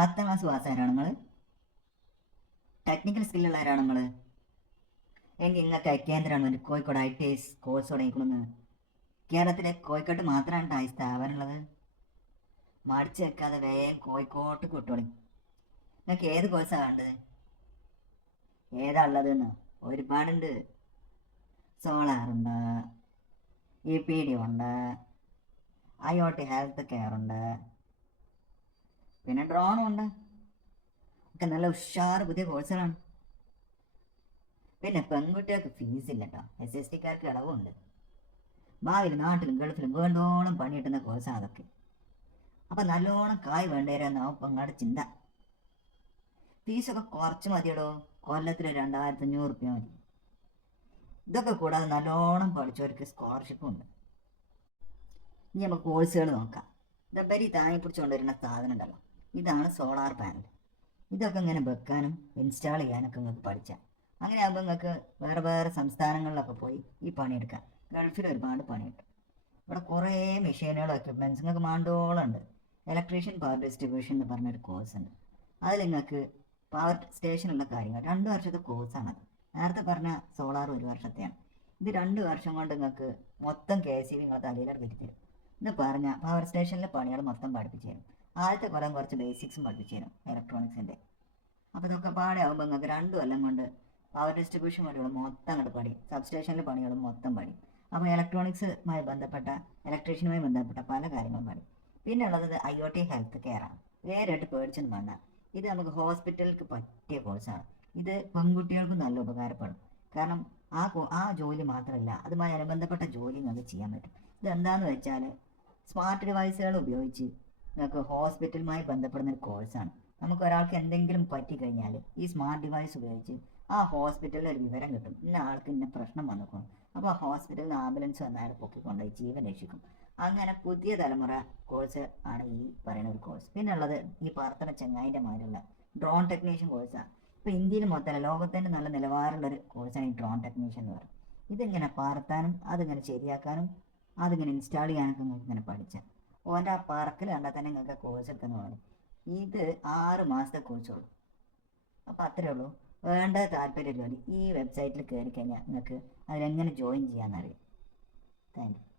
പത്താം ക്ലാസ് പാസ്സായവരാണ് നിങ്ങൾ ടെക്നിക്കൽ സ്കില്ലുള്ളവരാണ് നിങ്ങൾ എങ്കിൽ ഇങ്ങനത്തെ കേന്ദ്രമാണ് ഒരു Kozhikode I T S course തുടങ്ങിക്കണമെന്ന് കേരളത്തിലെ കോഴിക്കോട്ട് മാത്രമാണ് ഈ സ്ഥാപനമുള്ളത് മടിച്ചു വെക്കാതെ വേഗം കോഴിക്കോട്ട് കൊട്ടോളി നിങ്ങൾക്ക് ഏത് കോഴ്സാണ് വേണ്ടത്? ഏതാ ഉള്ളതെന്ന്? ഒരുപാടുണ്ട്. സോളാറുണ്ട് ഇ പി ഡി ഉണ്ട്. I O T health care ഉണ്ട്. പിന്നെ ഡ്രോണും ഉണ്ട്. ഒക്കെ നല്ല ഉഷാർ പുതിയ കോഴ്സുകളാണ് പിന്നെ പെൺകുട്ടികൾക്ക് ഫീസ് ഇല്ല കേട്ടോ എസ് എസ് ടിക്കാർക്ക് ഇളവുണ്ട്. ഭാവിയിൽ നാട്ടിലും ഗൾഫിലും വേണ്ടോളം പണി കിട്ടുന്ന കോഴ്സാണ് അതൊക്കെ. അപ്പം നല്ലോണം കായ് വേണ്ടേരെന്നാവും പങ്ങാട് ചിന്ത. ഫീസൊക്കെ കുറച്ച് മതിയടോ. കൊല്ലത്തിൽ രണ്ടായിരത്തി അഞ്ഞൂറ് റുപ്യ മതി. ഇതൊക്കെ കൂടാതെ നല്ലോണം പഠിച്ചവർക്ക് സ്കോളർഷിപ്പും ഉണ്ട്. ഇനി നമുക്ക് കോഴ്സുകൾ നോക്കാം. ഇതപ്പരി താങ്ങി പിടിച്ചുകൊണ്ടുവരുന്ന സാധനം ഉണ്ടല്ലോ. ഇതാണ് സോളാർ പാനൽ ഇതൊക്കെ ഇങ്ങനെ വെക്കാനും ഇൻസ്റ്റാൾ ചെയ്യാനൊക്കെ നിങ്ങൾക്ക് പഠിച്ചാൽ അങ്ങനെ ആകുമ്പോൾ നിങ്ങൾക്ക് വേറെ വേറെ സംസ്ഥാനങ്ങളിലൊക്കെ പോയി ഈ പണിയെടുക്കാം. ഗൾഫിൽ ഒരുപാട് പണിയുണ്ട്. ഇവിടെ കുറേ മെഷീനുകളും എക്യുപ്മെന്റ്സ് നിങ്ങൾക്ക് മാണ്ടോളം ഉണ്ട് ഇലക്ട്രീഷ്യൻ പവർ ഡിസ്ട്രിബ്യൂഷൻ എന്ന് പറഞ്ഞൊരു കോഴ്സ് ഉണ്ട്. അതിൽ നിങ്ങൾക്ക് പവർ സ്റ്റേഷനുള്ള കാര്യങ്ങൾ രണ്ട് വർഷത്തെ കോഴ്സാണത് നേരത്തെ പറഞ്ഞ സോളാർ ഒരു വർഷത്തെയാണ്. ഇത് രണ്ട് വർഷം കൊണ്ട് നിങ്ങൾക്ക് മൊത്തം കെ സി ബി തലയിലേക്ക് തലയിലോട്ട് തിരിച്ചു ഇത് പറഞ്ഞ പവർ സ്റ്റേഷനിലെ പണികൾ മൊത്തം പഠിപ്പിച്ചു തരും. ആദ്യത്തെ കൊല്ലം കുറച്ച് ബേസിക്സും പഠിപ്പിച്ചു തരും ഇലക്ട്രോണിക്സിന്റെ അപ്പോൾ ഇതൊക്കെ പാടെ ആകുമ്പോൾ നിങ്ങൾക്ക് രണ്ട് കൊല്ലം കൊണ്ട് പവർ ഡിസ്ട്രിബ്യൂഷൻ പണികളും മൊത്തം അങ്ങോട്ട് പഠി സബ്സ്റ്റേഷനിലെ പണികളും മൊത്തം പഠി അപ്പോൾ ഇലക്ട്രോണിക്സുമായി ബന്ധപ്പെട്ട ഇലക്ട്രീഷ്യനുമായി ബന്ധപ്പെട്ട പല കാര്യങ്ങളും പഠി പിന്നെ ഉള്ളത് I O T health care ആണ്. വേറായിട്ട് പേടിച്ചൊന്നും വേണ്ട. ഇത് നമുക്ക് ഹോസ്പിറ്റലിലേക്ക് പറ്റിയ കോഴ്സാണ് ഇത് പെൺകുട്ടികൾക്കും നല്ല ഉപകാരപ്പെടും. കാരണം ആ ആ ജോലി മാത്രമല്ല അതുമായി അനുബന്ധപ്പെട്ട ജോലി നിങ്ങൾക്ക് ചെയ്യാൻ പറ്റും. ഇത് എന്താണെന്ന് വെച്ചാൽ സ്മാർട്ട് ഡിവൈസുകൾ ഉപയോഗിച്ച് നിങ്ങൾക്ക് ഹോസ്പിറ്റലുമായി ബന്ധപ്പെടുന്ന ഒരു കോഴ്സാണ് നമുക്ക് ഒരാൾക്ക് എന്തെങ്കിലും പറ്റിക്കഴിഞ്ഞാൽ ഈ സ്മാർട്ട് ഡിവൈസ് ഉപയോഗിച്ച് ആ ഹോസ്പിറ്റലിൽ ഒരു വിവരം കിട്ടും. ഇന്ന ആൾക്ക് ഇന്ന പ്രശ്നം വന്നിക്കും അപ്പോൾ ആ ഹോസ്പിറ്റലിൽ ആംബുലൻസ് വന്നാൽ പൊക്കിക്കൊണ്ടുപോയി ജീവൻ രക്ഷിക്കും. അങ്ങനെ പുതിയ തലമുറ കോഴ്സ് ആണ് ഈ പറയുന്ന ഒരു കോഴ്സ് പിന്നെ ഉള്ളത് ഈ പാർത്തന ചെങ്ങായിന്റെ മാതിരിയുള്ള ഡ്രോൺ ടെക്നീഷ്യൻ കോഴ്സാണ് ഇപ്പോൾ ഇന്ത്യയിൽ മൊത്തം ലോകത്തിന്റെ നല്ല നിലവാരമുള്ളൊരു കോഴ്സാണ് ഈ ഡ്രോൺ ടെക്നീഷ്യൻ എന്ന് പറയുന്നത്. ഇതിങ്ങനെ പാർത്താനും അതിങ്ങനെ ശരിയാക്കാനും അതിങ്ങനെ ഇൻസ്റ്റാൾ ചെയ്യാനൊക്കെ നിങ്ങൾക്ക് ഇങ്ങനെ പഠിച്ചാൽ ഓന്റെ ആ പറക്കൽ കണ്ടാൽ തന്നെ നിങ്ങൾക്ക് കോഴ്സ് എടുക്കുന്ന പോലെ ഇത് ആറ് മാസത്തെ കോഴ്സുള്ളൂ അപ്പോൾ അത്രയേ ഉള്ളൂ. വേണ്ട താല്പര്യമില്ല ഈ വെബ്സൈറ്റിൽ കയറി കഴിഞ്ഞാൽ നിങ്ങൾക്ക് അതിലെങ്ങനെ ജോയിൻ ചെയ്യാമെന്നറിയാം താങ്ക് യു